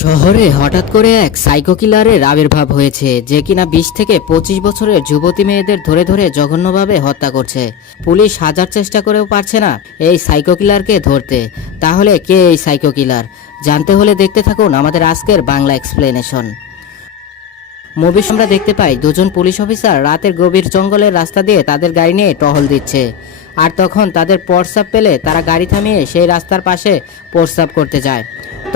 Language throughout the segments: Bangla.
শহরে হঠাৎ করে এক সাইকো কিলারের আবির্ভাব হয়েছে, যে কিনা ২০ থেকে ২৫ বছরের যুবতী মেয়েদের ধরে ধরে জঘন্যভাবে হত্যা করছে। পুলিশ হাজার চেষ্টা করেও পারছে না এই সাইকো কিলারকে ধরতে। তাহলে কে এই সাইকো কিলার? জানতে হলে দেখতে থাকুন আমাদের আজকের বাংলা এক্সপ্লেনেশন। মুভি আমরা দেখতে পাই দুজন পুলিশ অফিসার রাতের গভীর জঙ্গলের রাস্তা দিয়ে তাদের গাড়ি নিয়ে টহল দিচ্ছে। আর তখন তাদের প্রস্রাব পেলে তারা গাড়ি থামিয়ে সেই রাস্তার পাশে প্রস্রাব করতে যায়।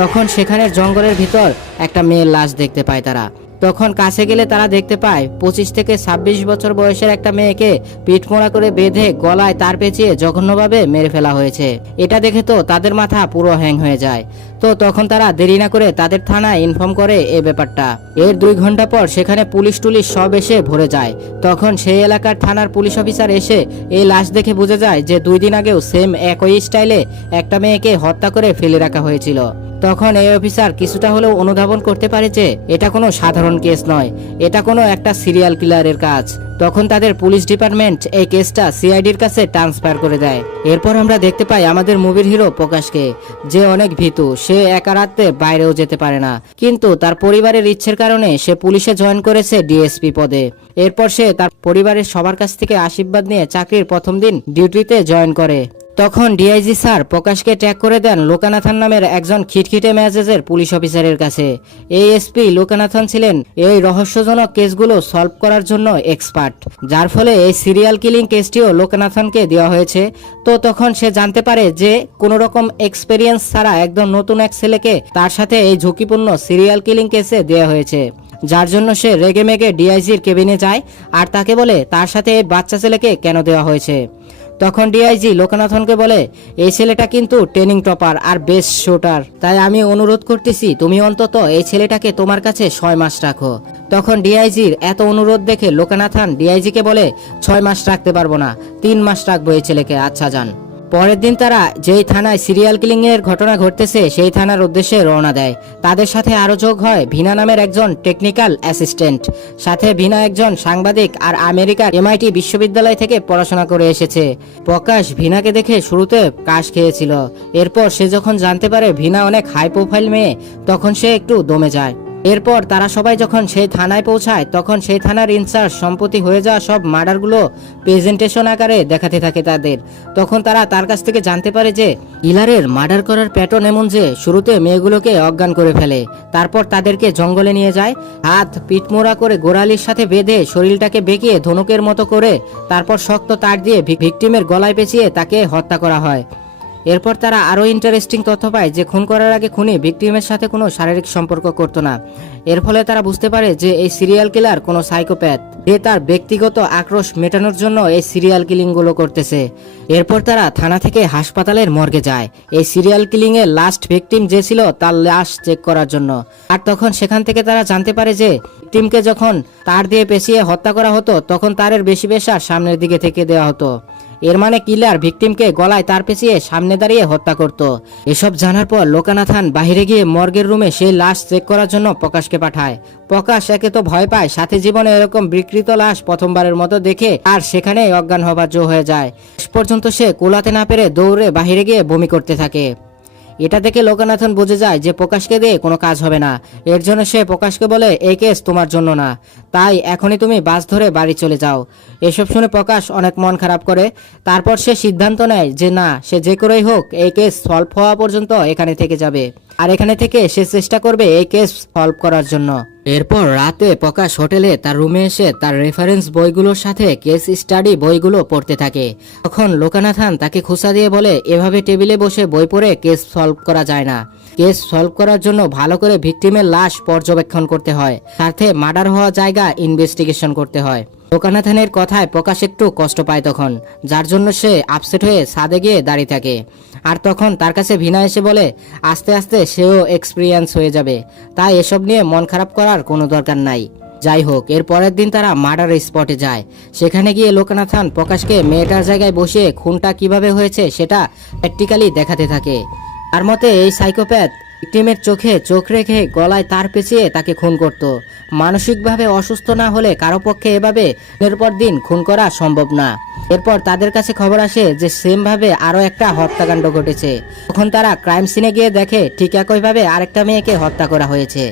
তখন সেখানের জঙ্গলের ভিতর একটা মেয়ের লাশ দেখতে পায় তারা। তখন কাছে গেলে তারা দেখতে পায় ২৫ থেকে ২৬ বছর বয়সের একটা মেয়েকে পিঠমোড়া করে বেঁধে গলায় তার পেঁচিয়ে জঘন্যভাবে মেরে ফেলা হয়েছে। এটা দেখে তো তাদের মাথা পুরো হ্যাং হয়ে যায়। তো তখন তারা দেরি না করে তাদের থানায় ইনফর্ম করে এই ব্যাপারটা। এর ২ ঘন্টা পর সেখানে পুলিশ টুলিশ সব এসে ভরে যায়। তখন সেই এলাকার থানার পুলিশ অফিসার এসে এই লাশ দেখে বুঝে যায় যে ২ দিন আগেও সেম একই স্টাইলে একটা মেয়েকে হত্যা করে ফেলে রাখা হয়েছিল। তখন এই অফিসার কিছুটা হলেও অনুধাবন করতে পারে যে এটা কোনো সাধারণ কেস নয়, এটা কোনো একটা সিরিয়াল কিলারের কাজ। তখন তাদের পুলিশ ডিপার্টমেন্ট এই কেসটা সিআইডির কাছে ট্রান্সফার করে দেয়। এরপর আমরা দেখতে পাই আমাদের মুভির হিরো প্রকাশকে, যে অনেক ভীতু। সে একা রাতে বাইরেও যেতে পারে না, কিন্তু তার পরিবারের ইচ্ছের কারণে সে পুলিশে জয়েন করেছে ডিএসপি পদে। এরপর সে তার পরিবারের সবার কাছ থেকে আশীর্বাদ নিয়ে চাকরির প্রথম দিন ডিউটিতে জয়েন করে। তখন ডিআইজি স্যার প্রকাশকে ট্যাগ করে দেন লোকানাথন নামের একজন খিটখিটে মেজাজের পুলিশ অফিসারের কাছে। এই এসপি লোকানাথন ছিলেন এই রহস্যজনক কেসগুলো সলভ করার জন্য এক্সপার্ট, যার ফলে এই সিরিয়াল কিলিং কেসটিও লোকানাথনকে দেওয়া হয়েছে। তো তখন সে জানতে পারে যে কোনো রকম এক্সপেরিয়েন্স ছাড়া একদম নতুন এক ছেলেকে তার সাথে এই ঝুঁকিপূর্ণ সিরিয়াল কিলিং কেসে দেওয়া হয়েছে, যার জন্য সে রেগে মেগে ডিআইজির কেবিনে যায় আর তাকে বলে তার সাথে এই বাচ্চা ছেলেকে কেন দেওয়া হয়েছে। তখন ডিআইজি লোকনাথনকে বলে, এই ছেলেটা কিন্তু ট্রেনিং টপার আর বেস্ট শুটার, তাই আমি অনুরোধ করতেছি তুমি অন্তত এই ছেলেটাকে তোমার কাছে ৬ মাস রাখো। তখন ডিআইজির এত অনুরোধ দেখে লোকনাথন ডিআইজিকে বলে, ৬ মাস রাখতে পারবো না, ৩ মাস রাখবো এই ছেলেকে। আচ্ছা যান। পরের দিন তারা যেই থানায় সিরিয়াল কিলিং এর ঘটনা ঘটতেছে সেই থানার উদ্দেশ্যে রওনা দেয়। তাদের সাথে আরো যোগ হয় ভিনা নামের একজন টেকনিক্যাল অ্যাসিস্ট্যান্ট। সাথে ভিনা একজন সাংবাদিক আর আমেরিকার এমআইটি বিশ্ববিদ্যালয় থেকে পড়াশোনা করে এসেছে। প্রকাশ ভিনাকে দেখে শুরুতে কাশ খেয়েছিল। এরপর সে যখন জানতে পারে ভিনা অনেক হাই প্রোফাইল মেয়ে, তখন সে একটু দমে যায়। এরপর তারা সবাই যখন সেই থানায় পৌঁছায়, তখন সেই থানার ইনচার্জ সম্প্রতি হয়ে যাওয়া সব মার্ডারগুলো প্রেজেন্টেশন আকারে দেখাতে থাকে তাদের। তখন তারা তার কাছ থেকে জানতে পারে যে কিলারের মার্ডার করার প্যাটার্ন এমন যে শুরুতে মেয়েগুলোকে অজ্ঞান করে ফেলে, তারপর তাদেরকে জঙ্গলে নিয়ে যায়, হাত পিঠমোড়া করে গোড়ালির সাথে বেঁধে শরীরটাকে বেঁকিয়ে ধনুকের মতো করে তারপর শক্ত তার দিয়ে ভিকটিমের গলায় পেঁচিয়ে তাকে হত্যা করা হয়। এরপর তারা আরও ইন্টারেস্টিং তথ্য পায় যে খুন করার আগে খুনি ভিকটিমের সাথে কোনো শারীরিক সম্পর্ক করতো না। এর ফলে তারা বুঝতে পারে যে এই সিরিয়াল কিলার কোনো সাইকোপ্যাথ, যে তার ব্যক্তিগত আক্রোশ মেটানোর জন্য এই সিরিয়াল কিলিংগুলো করতেছে। এরপর তারা থানা থেকে হাসপাতালের মর্গে যায় এই সিরিয়াল কিলিং এর লাস্ট ভিকটিম যে ছিল তার লাশ চেক করার জন্য। আর তখন সেখান থেকে তারা জানতে পারে যে ভিকটিমকে যখন তার দিয়ে পেঁচিয়ে হত্যা করা হতো তখন তারের বেশি বেশা সামনের দিকে থেকে দেওয়া হতো। এর মানে কিলার ভিকটিমকে গলায় তার পেঁচিয়ে সামনে দাঁড়িয়ে হত্যা করত। এসব জানার পর লোকানাথন বাহিরে গিয়ে মর্গের রুমে সেই লাশ চেক করার জন্য প্রকাশকে পাঠায়। প্রকাশ একে তো ভয় পায়, সাথে জীবনে এরকম বিকৃত লাশ প্রথমবারের মতো দেখে আর সেখানে অজ্ঞান হবার জো হয়ে যায়। শেষ পর্যন্ত সে কোলাতে না পেরে দৌড়ে বাহিরে গিয়ে বমি করতে থাকে। এটা দেখে লোকনাথন বুঝে যায় যে প্রকাশকে দিয়ে কোনো কাজ হবে না। এর জন্য সে প্রকাশকে বলে, এই কেস তোমার জন্য না, তাই এখনই তুমি বাস ধরে বাড়ি চলে যাও। এসব শুনে প্রকাশ অনেক মন খারাপ করে। তারপর সে সিদ্ধান্ত নেয় যে না, সে যে করেই হোক এই কেস সলভ হওয়া পর্যন্ত এখানে থেকে যাবে, আর এখানে থেকে সে চেষ্টা করবে এই কেস সলভ করার জন্য। এরপর রাতে প্রকাশ হোটেলে তার রুমে এসে তার রেফারেন্স বইগুলোর সাথে কেস স্টাডি বইগুলো পড়তে থাকে। তখন লোকানাথন তাকে খোঁচা দিয়ে বলে, এভাবে টেবিলে বসে বই পড়ে কেস সলভ করা যায় না। কেস সলভ করার জন্য ভালো করে ভিকটিমের লাশ পর্যবেক্ষণ করতে হয়, সাথে মার্ডার হওয়া জায়গা ইনভেস্টিগেশন করতে হয়। লোকানাথনের কথায় প্রকাশ একটু কষ্ট পায় তখন, যার জন্য সে আপসেট হয়ে ছাদে গিয়ে দাঁড়িয়ে থাকে। আর তখন তার কাছে ভিনা এসে বলে আস্তে আস্তে সেও এক্সপিরিয়েন্স হয়ে যাবে, তাই এসব নিয়ে মন খারাপ করার কোনো দরকার নাই। যাই হোক, এর পরের দিন তারা মার্ডার স্পটে যায়। সেখানে গিয়ে লোকনাথন প্রকাশকে মেয়েটার জায়গায় বসিয়ে খুনটা কিভাবে হয়েছে সেটা প্র্যাকটিক্যালি দেখাতে থাকে। তার মতে এই সাইকোপ্যাথ ভিকটিমের চোখে চোখ রেখে গলায় তার পেঁচিয়ে তাকে খুন করত। মানসিকভাবে অসুস্থ না হলে কারো পক্ষে এভাবে দিনের পর দিন খুন করা সম্ভব না। এরপর তাদের কাছে খবর আসে যে সেম ভাবে আরো একটা হত্যাকাণ্ড ঘটেছে। তখন তারা ক্রাইম সিনে গিয়ে দেখে ঠিক একইভাবে আরেকটা মেয়েকে হত্যা করা হয়েছে।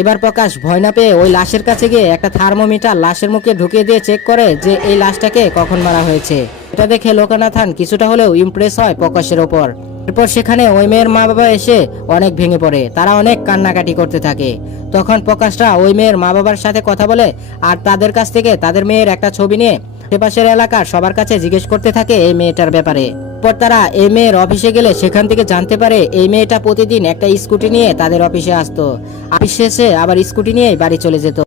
এবার প্রকাশ ভয় না পেয়ে ওই লাশের কাছে গিয়ে একটা থার্মোমিটার লাশের মুখে ঢুকিয়ে দিয়ে চেক করে যে এই লাশটাকে কখন মারা হয়েছে। এটা দেখে লোকনাথন কিছুটা হলেও ইমপ্রেস হয় প্রকাশের ওপর। এরপর সেখানে ওই মেয়ের মা বাবা এসে অনেক ভেঙে পড়ে, তারা অনেক কান্নাকাটি করতে থাকে। তখন প্রকাশরা ওই মেয়ের মা বাবার সাথে কথা বলে আর তাদের কাছ থেকে তাদের মেয়ের একটা ছবি নিয়ে আশেপাশের এলাকার সবার কাছে জিজ্ঞেস করতে থাকে এই মেয়েটার ব্যাপারে। পর তারা এই মেয়ের অফিসে গেলে সেখান থেকে জানতে পারে এই মেয়েটা প্রতিদিন একটা স্কুটি নিয়ে তাদের অফিসে আসতো, অফিস শেষে আবার স্কুটি নিয়ে বাড়ি চলে যেত।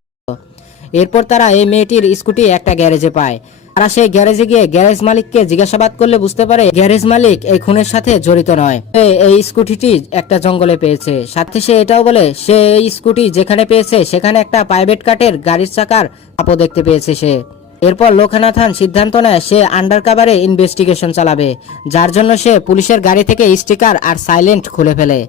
এরপর তারা এই মেয়েটির স্কুটি একটা গ্যারেজে পায়। তারা সেই গ্যারেজে গিয়ে গ্যারেজ মালিককে জিজ্ঞাসাবাদ করলে বুঝতে পারে গ্যারেজ মালিক এই খুনের সাথে জড়িত নয়। এই স্কুটিটি একটা জঙ্গলে পেয়েছে। সাথে সে এটাও বলে সে এই স্কুটি যেখানে পেয়েছে সেখানে একটা প্রাইভেট কারের গাড়ির চাকার ছাপও দেখতে পেয়েছে সে। এরপর লোকনাথন সিদ্ধান্ত নেয় সে আন্ডার কাভারে ইনভেস্টিগেশন চালাবে, যার জন্য সে পুলিশের গাড়ি থেকে স্টিকার আর সাইলেন্ট খুলে ফেলে।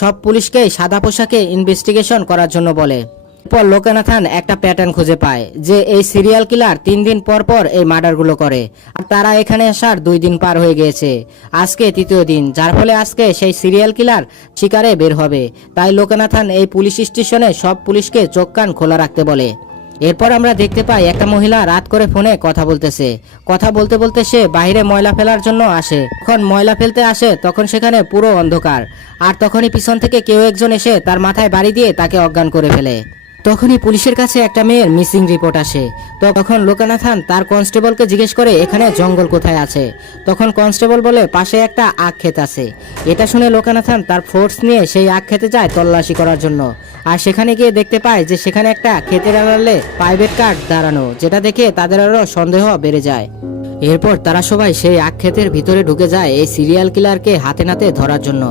সব পুলিশকেই সাদা পোশাকে ইনভেস্টিগেশন করার জন্য বলে। এরপর লোকনাথন একটা প্যাটার্ন খুঁজে পায় যে এই সিরিয়াল কিলার 3 দিন পর পর এই মার্ডারগুলো করে। আর তারা এখানে আসার 2 দিন পার হয়ে গিয়েছে, আজকে 3য় দিন, যার ফলে আজকে সেই সিরিয়াল কিলার শিকারে বের হবে। তাই লোকনাথন এই পুলিশ স্টেশনে সব পুলিশকে চোখ কান খোলা রাখতে বলে। এরপর আমরা দেখতে পাই একটা মহিলা রাত করে ফোনে কথা বলতেছে। কথা বলতে বলতে সে বাইরে ময়লা ফেলার জন্য আসে। যখন ময়লা ফেলতে আসে তখন সেখানে পুরো অন্ধকার, আর তখনই পিছন থেকে কেউ একজন এসে তার মাথায় বাড়ি দিয়ে তাকে অজ্ঞান করে ফেলে। তখনই পুলিশের কাছে একটা মেয়ের মিসিং রিপোর্ট আসে। তখন লোকনাথন তার কনস্টেবলকে জিজ্ঞেস করে এখানে জঙ্গল কোথায় আছে। তখন কনস্টেবল বলে পাশে একটা আখ ক্ষেত আছে। এটা শুনে লোকনাথন তার ফোর্স নিয়ে সেই আখ খেতে যায় তল্লাশি করার জন্য। আর সেখানে গিয়ে দেখতে পায় যে সেখানে একটা ক্ষেতের আড়ালে প্রাইভেট কার দাঁড়ানো, যেটা দেখে তাদের আরো সন্দেহ বেড়ে যায়। এরপর তারা সবাই সেই আখ ক্ষেতের ভিতরে ঢুকে যায় এই সিরিয়াল কিলারকে হাতে নাতে ধরার জন্য।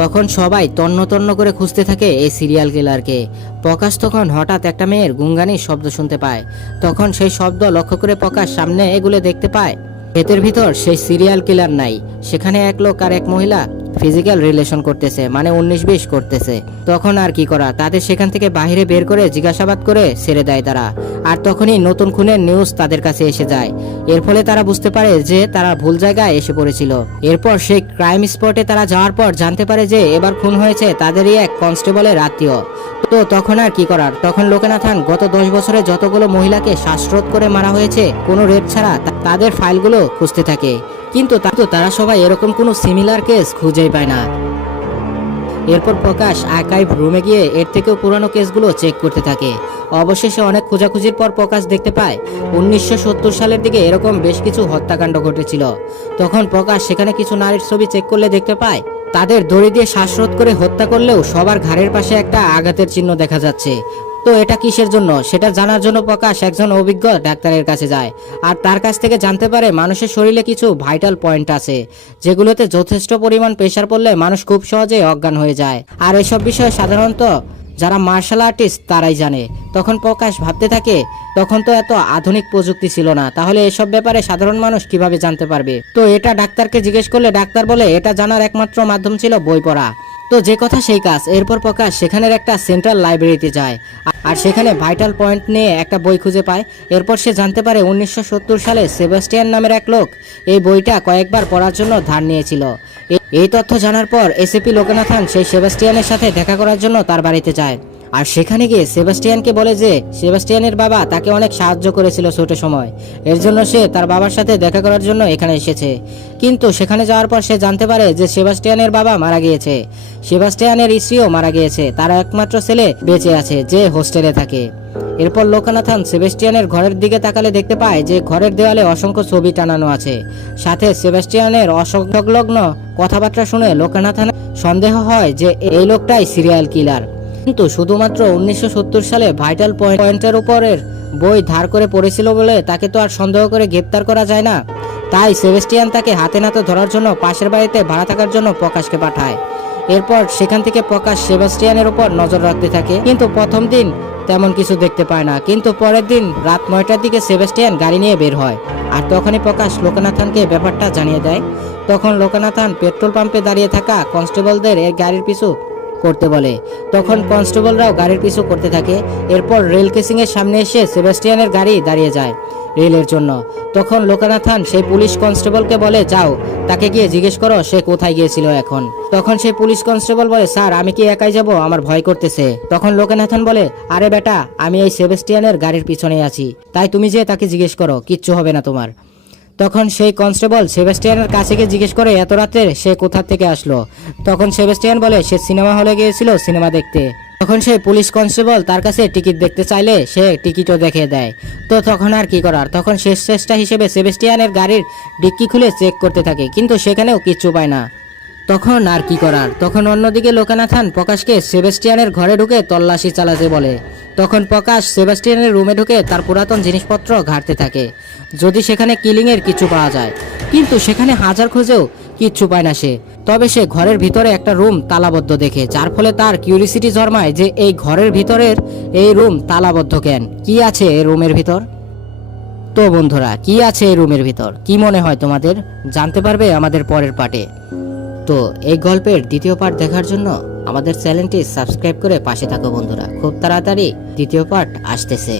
তখন সবাই তন্ন তন্ন করে খুঁজতে থাকে এই সিরিয়াল কিলারকে। প্রকাশ তখন হঠাৎ একটা মেয়ের গুনগানির শব্দ শুনতে পায়। তখন সেই শব্দ লক্ষ্য করে প্রকাশ সামনে এগুলো দেখতে পায় ক্ষেতের ভিতর সেই সিরিয়াল কিলার নাই, সেখানে এক লোক আর এক মহিলা ফিজিক্যাল রিলেশন করতেছে, মানে 19-20 করতেছে। তখন আর কি করা, তাদের সেখান থেকে বাইরে বের করে জিজ্ঞাসাবাদ করে ছেড়ে দেয় তারা। আর তখনই নতুন খুনের নিউজ তাদের কাছে এসে যায়। এর ফলে তারা বুঝতে পারে যে তারা ভুল জায়গায় এসে পড়েছিল। এরপর সেই ক্রাইম স্পটে তারা যাওয়ার পর জানতে পারে যে এবার খুন হয়েছে তাদেরই এক কনস্টেবলের আত্মীয়। তো তখন আর কি করার, তখন লোকনাথন গত 10 বছরে যতগুলো মহিলাকে শ্বাসরোধ করে মারা হয়েছে কোনো রেপ ছাড়া তাদের ফাইলগুলো খুঁজতে থাকে। কিন্তু তারা সবাই এরকম কোনো সিমিলার কেস খুঁজেই পায় না। এরপর প্রকাশ আর্কাইভ রুমে গিয়ে এর থেকেও পুরানো কেসগুলো চেক করতে থাকে। অবশেষে অনেক খোঁজাখুঁজির পর প্রকাশ দেখতে পায় 1970 সালের দিকে এরকম বেশ কিছু হত্যাকাণ্ড ঘটেছিল। তখন প্রকাশ সেখানে কিছু নারীর ছবি চেক করলে দেখতে পায় তাদের দড়ি দিয়ে শ্বাসরোধ করে হত্যা করলেও সবার ঘাড়ের পাশে একটা আঘাতের চিহ্ন দেখা যাচ্ছে। তো এটা কিসের জন্য সেটা জানার জন্য প্রকাশ একজন অভিজ্ঞ ডাক্তারের কাছে যায়। আর তার কাছ থেকে জানতে পারে মানুষের শরীরে কিছু ভাইটাল পয়েন্ট আছে যেগুলোতে যথেষ্ট পরিমাণ প্রেসার পড়লে মানুষ খুব সহজে অজ্ঞান হয়ে যায়। আর এসব বিষয়ে সাধারণত যারা মার্শাল আর্টিস্ট তারাই জানে। তখন প্রকাশ ভাবতে থাকে তখন তো এত আধুনিক প্রযুক্তি ছিল না, তাহলে এসব ব্যাপারে সাধারণ মানুষ কিভাবে জানতে পারবে। তো এটা ডাক্তারকে জিজ্ঞেস করলে ডাক্তার বলে এটা জানার একমাত্র মাধ্যম ছিল বই পড়া। তো যে কথা সেই কাজ। এরপর প্রকাশ সেখানের একটা সেন্ট্রাল লাইব্রেরিতে যায় আর সেখানে ভাইটাল পয়েন্ট নিয়ে একটা বই খুঁজে পায়। এরপর সে জানতে পারে 1970 সালে সেবাস্টিয়ান নামের এক লোক এই বইটা কয়েকবার পড়ার জন্য ধার নিয়েছিল। এই তথ্য জানার পর এসিপি লোকনাথন সেই সেবাস্টিয়ানের সাথে দেখা করার জন্য তার বাড়িতে যায়। আর সেখানে গিয়ে সেবাস্টিয়ানকে বলে যে সেবাস্টিয়ানের বাবা তাকে অনেক সাহায্য করেছিল ছোট সময়, এর জন্য সে তার বাবার সাথে দেখা করার জন্য এখানে এসেছে। কিন্তু সেখানে যাওয়ার পর সে জানতে পারে যে সেবাস্টিয়ানের বাবা মারা গিয়েছে, সেবাস্টিয়ানের স্ত্রীও মারা গিয়েছে, তার একমাত্র ছেলে বেঁচে আছে যে হোস্টেলে থাকে। এরপর লোকনাথন সেবাস্টিয়ানের ঘরের দিকে তাকালে দেখতে পায় যে ঘরের দেওয়ালে অসংখ্য ছবি টানানো আছে। সাথে সেবাস্টিয়ানের অসংলগ্ন কথাবার্তা শুনে লোকনাথন সন্দেহ হয় যে এই লোকটাই সিরিয়াল কিলার। কিন্তু শুধুমাত্র 1970 সালে ভাইটাল পয়েন্টের উপরের বই ধার করে পড়েছিল বলে তাকে তো আর সন্দেহ করে গ্রেপ্তার করা যায় না। তাই সেবাস্টিয়ান তাকে হাতে নাতে ধরার জন্য পাশের বাড়িতে ভাড়া থাকার জন্য প্রকাশকে পাঠায়। এরপর সেখান থেকে প্রকাশ সেবাস্টিয়ানের উপর নজর রাখতে থাকে, কিন্তু প্রথম দিন তেমন কিছু দেখতে পায় না। কিন্তু পরের দিন রাত 9টার দিকে সেবাস্টিয়ান গাড়ি নিয়ে বের হয়। আর তখনই প্রকাশ লোকনাথনকে ব্যাপারটা জানিয়ে দেয়। তখন লোকনাথন পেট্রোল পাম্পে দাঁড়িয়ে থাকা কনস্টেবলদের এই গাড়ির পিছু করতে বলে। তখন কনস্টেবলরাও গাড়ির পিছু করতে থাকে। এরপর রেল কেসিং এর সামনে এসে সেবাস্টিয়ানের গাড়ি দাঁড়িয়ে যায় রেলের জন্য। তখন লোকানাথন সেই পুলিশ কনস্টেবলকে বলে, যাও তাকে গিয়ে জিজ্ঞেস করো সে কোথায় গিয়েছিল এখন। তখন সেই পুলিশ কনস্টেবল বলে, স্যার আমি কি একাই যাব, আমার ভয় করতেছে। তখন লোকানাথন বলে, আরে বেটা আমি এই সেবাস্টিয়ানের গাড়ির পিছনে আছি, তাই তুমি যে তাকে জিজ্ঞেস করো, কিচ্ছু হবে না তোমার। তখন সেই কনস্টেবল সেবাস্টিয়ানের কাছে গিয়ে জিজ্ঞেস করে, এত রাতে সে কোথা থেকে আসলো। তখন সেবাস্টিয়ান বলে, সে সিনেমা হলে গিয়েছিল সিনেমা দেখতে। তখন সেই পুলিশ কনস্টেবল তার কাছে টিকিট দেখতে চাইলে সে টিকিটও দেখিয়ে দেয়। তো তখন আর কি করার, তখন শেষ চেষ্টা হিসেবে সেবাস্টিয়ানের গাড়ির ডিক্কি খুলে চেক করতে থাকে, কিন্তু সেখানেও কিচ্ছু পায় না। তখন আর কি করার, তখন অন্যদিকে লোকানাথন প্রকাশকে সেবাস্টিয়ানের ঘরে ঢুকে তল্লাশি চালাতে বলে। তখন প্রকাশ সেবাস্টিয়ানের রুমে ঢুকে তার পুরাতন জিনিসপত্র ঘাঁটতে থাকে, যদি সেখানে কিলিংয়ের কিছু পাওয়া যায়। কিন্তু সেখানে হাজার খোঁজেও কিচ্ছু পায় না সে। তবে সে ঘরের ভিতরে একটা রুম তালাবদ্ধ দেখে, যার ফলে তার কিউরিসিটি জন্মায় যে এই ঘরের ভিতরের এই রুম তালাবদ্ধ কেন, কি আছে এই রুমের ভিতর। তো বন্ধুরা, কি আছে এই রুমের ভিতর, কি মনে হয় তোমাদের? জানতে পারবে আমাদের পরের পার্টে। তো এই গল্পের দ্বিতীয় পার্ট দেখার জন্য আমাদের চ্যানেলটি সাবস্ক্রাইব করে পাশে থাকো বন্ধুরা, খুব তাড়াতাড়ি দ্বিতীয় পার্ট আসতেছে।